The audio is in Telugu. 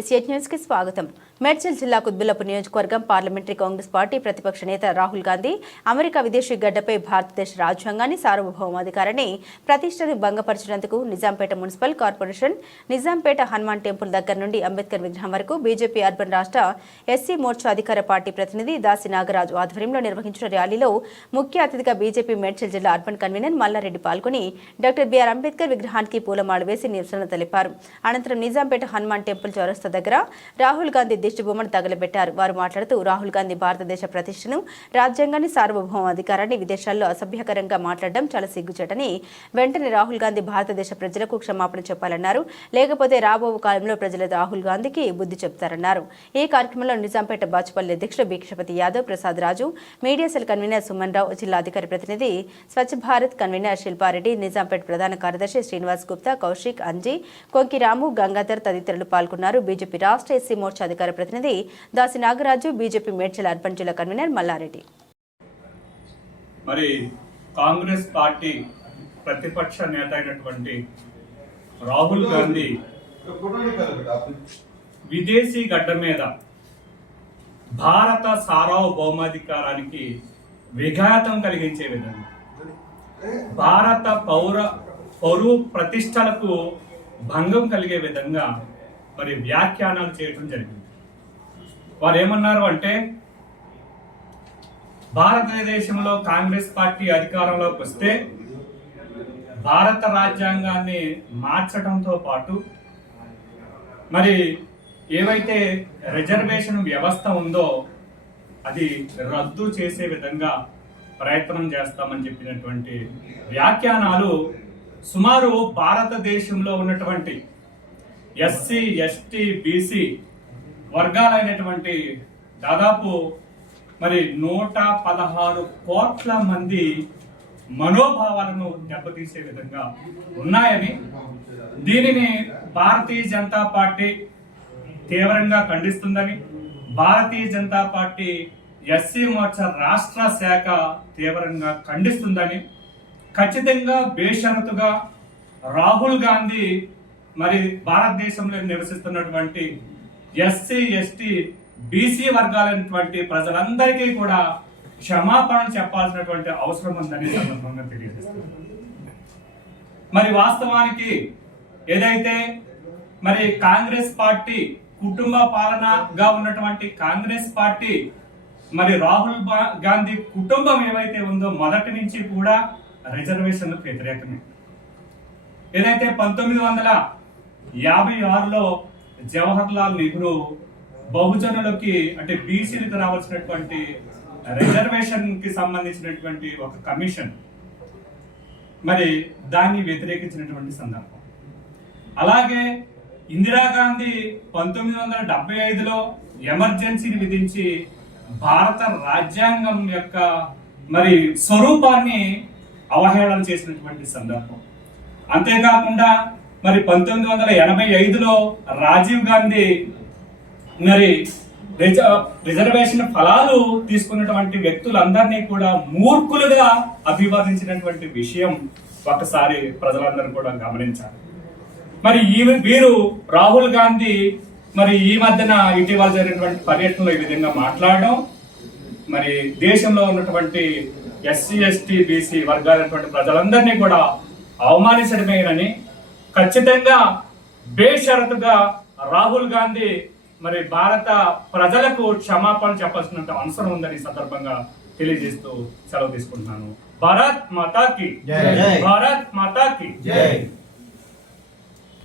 ఎస్ఏట్ స్వాగతం. మేడ్చల్ జిల్లా కుత్బుల్లపు నియోజకవర్గం పార్లమెంటరీ కాంగ్రెస్ పార్టీ ప్రతిపక్ష నేత రాహుల్ గాంధీ అమెరికా విదేశీ గడ్డపై భారతదేశ రాజ్యాంగాన్ని సార్వభౌమాధికారాన్ని ప్రతిష్టని భంగపరిచినందుకు Nizampet municipal corporation Nizampet Hanuman temple దగ్గర నుండి అంబేద్కర్ విగ్రహం వరకు బీజేపీ అర్బన్ రాష్ట్ర ఎస్సీ మోర్చా అధికార పార్టీ ప్రతినిధి దాసి నాగరాజు ఆధ్వర్యంలో నిర్వహించిన ర్యాలీలో ముఖ్య అతిథిగా బీజేపీ మేడ్చల్ జిల్లా అర్బన్ కన్వీనర్ మల్లారెడ్డి పాల్గొని డాక్టర్ బిఆర్ అంబేద్కర్ విగ్రహానికి పూలమాల వేసి నిరసన తెలిపారు. అనంతరం నిజాంపేట హనుమాన్ టెంపుల్ చౌరస్తా దగ్గర రాహుల్ గాంధీ దిష్టిబొమ్మను తగలబెట్టారు. వారు మాట్లాడుతూ రాహుల్ గాంధీ భారతదేశ ప్రతిష్టను రాజ్యాంగాన్ని సార్వభౌమ అధికారాన్ని విదేశాల్లో అసభ్యకరంగా మాట్లాడడం చాలా సిగ్గుచేటని వెంటనే రాహుల్ గాంధీ భారతదేశ ప్రజలకు క్షమాపణ చెప్పాలన్నారు. లేకపోతే రాబో కాలంలో ప్రజలు రాహుల్ గాంధీకి బుద్ధి చెప్తారన్నారు. ఈ కార్యక్రమంలో నిజాంపేట బాచుపల్లి అధ్యక్షుడు Bhikshapathi Yadav Prasad Raju media cell convener Suman Rao జిల్లా అధికారి ప్రతినిధి స్వచ్ఛ భారత్ కన్వీనర్ శిల్పారెడ్డి నిజాంపేట ప్రధాన కార్యదర్శి శ్రీనివాస్ గుప్తా కౌశిక్ అంజీ కొంకిరాము గంగాధర్ తదితరులు పాల్గొన్నారు. బీజేపీ రాష్ట్ర ఎస్సీ మోర్చా అధికార ప్రతినిధి దాసి నాగరాజు బీజేపీ మేడ్చల్ అర్బన్ జిల్లా కన్వీనర్ మల్లారెడ్డి. మరి కాంగ్రెస్ పార్టీ ప్రతిపక్ష నేత అయినటువంటి రాహుల్ గాంధీ విదేశీ గడ్డ మీద భారత సార్వభౌమాధికారానికి విఘాతం కలిగించే విధంగా భారత పౌర పౌరు ప్రతిష్టలకు భంగం కలిగే విధంగా మరి వ్యాఖ్యానాలు చేయటం జరిగింది. వారు ఏమన్నారు అంటే భారతదేశంలో కాంగ్రెస్ పార్టీ అధికారంలోకి వస్తే భారత రాజ్యాంగాన్ని మార్చడంతో పాటు మరి ఏవైతే రిజర్వేషన్ వ్యవస్థ ఉందో అది రద్దు చేసే విధంగా ప్రయత్నం చేస్తామని చెప్పినటువంటి వ్యాఖ్యానాలు సుమారు భారతదేశంలో ఉన్నటువంటి ఎస్సీ ఎస్టీ బీసీ వర్గాలైనటువంటి దాదాపు మరి నూట పదహారు కోట్ల మంది మనోభావాలను దెబ్బతీసే విధంగా ఉన్నాయని దీనిని భారతీయ జనతా పార్టీ తీవ్రంగా ఖండిస్తుందని భారతీయ జనతా పార్టీ ఎస్సీ మోర్చా రాష్ట్ర శాఖ తీవ్రంగా ఖండిస్తుందని ఖచ్చితంగా బేషరతుగా రాహుల్ గాంధీ మరి భారతదేశంలో నివసిస్తున్నటువంటి ఎస్సీ ఎస్టీ బీసీ వర్గాలైనటువంటి ప్రజలందరికీ కూడా క్షమాపణ చెప్పాల్సినటువంటి అవసరం ఉందని సందర్భంగా తెలియజేస్తున్నాను. మరి వాస్తవానికి ఏదైతే మరి కాంగ్రెస్ పార్టీ కుటుంబ పాలనగా ఉన్నటువంటి కాంగ్రెస్ పార్టీ మరి రాహుల్ గాంధీ కుటుంబం ఏమైతే ఉందో మొదటి నుంచి కూడా రిజర్వేషన్లకు వ్యతిరేకమే. ఏదైతే పంతొమ్మిది వందల యాభై ఆరులో జవహర్లాల్ నెహ్రూ బహుజనులకి అంటే బీసీలకు రావాల్సినటువంటి రిజర్వేషన్కి సంబంధించినటువంటి ఒక కమిషన్. మరి దాన్ని వ్యతిరేకించినటువంటి సందర్భం. అలాగే ఇందిరాగాంధీ పంతొమ్మిది వందల డెబ్బై ఐదులో ఎమర్జెన్సీని విధించి భారత రాజ్యాంగం యొక్క మరి స్వరూపాన్ని అవహేళన చేసినటువంటి సందర్భం. అంతేకాకుండా మరి పంతొమ్మిది వందల ఎనభై ఐదులో రాజీవ్ గాంధీ మరి రిజ- రిజర్వేషన్ ఫలాలు తీసుకున్నటువంటి వ్యక్తులందరినీ కూడా మూర్ఖులుగా అభివర్ణించినటువంటి విషయం ఒకసారి ప్రజలందరూ కూడా గమనించాలి. మరి ఈ వీరు రాహుల్ గాంధీ మరి ఈ మధ్యన ఇటీవల జరిగినటువంటి పర్యటనలో ఈ విధంగా మాట్లాడడం మరి దేశంలో ఉన్నటువంటి ఎస్సీ ఎస్టీ బీసీ వర్గాలైనటువంటి ప్రజలందరినీ కూడా అవమానించడమేనని ఖచ్చితంగా బేషరతుగా రాహుల్ గాంధీ మరి భారత ప్రజలకు క్షమాపణ చెప్పాల్సిన అవసరం ఉందని సందర్భంగా తెలియజేస్తూ సెలవు తీసుకుంటున్నాను. భారత్ మాతాకి. భారత్ మాతాకి. జై.